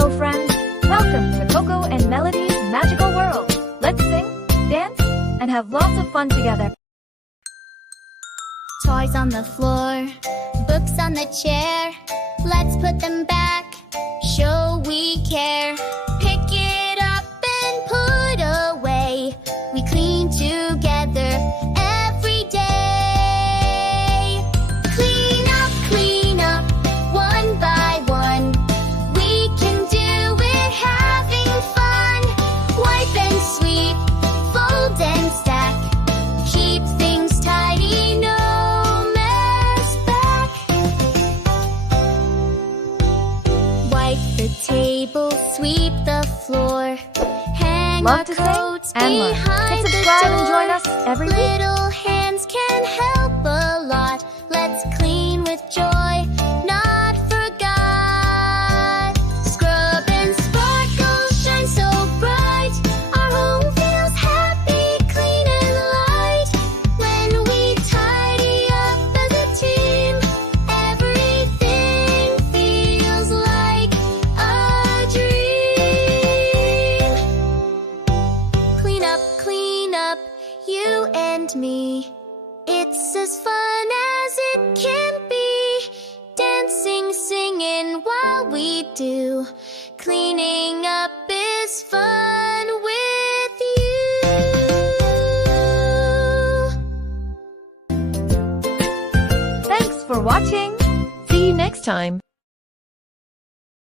Hello friends, welcome to CoCo and MeLoDy's magical world. Let's sing, dance, and have lots of fun together. Toys on the floor, books on the chair. Let's put them back, show we care. Pick it up and put away. We clean together every day. Clean up, one by one. We can do it having fun. Wipe and sweep, fold and stack. Keep things tidy, no mess back. Wipe the table, sweep the floor. Hang Love our to sing coats and learn. behind Hit subscribe the and join door. us every week. Little hands can help a lot. Let's clean with joy, not forgot. Scrub and sparkle, shine so bright. Our home feels happy, clean and light. When we tidy up as a team, everything feels like a dream. Clean up, you and me. It's as fun as it can be. Dancing, singing while we do. Cleaning up is fun with you. Thanks for watching. See you next time.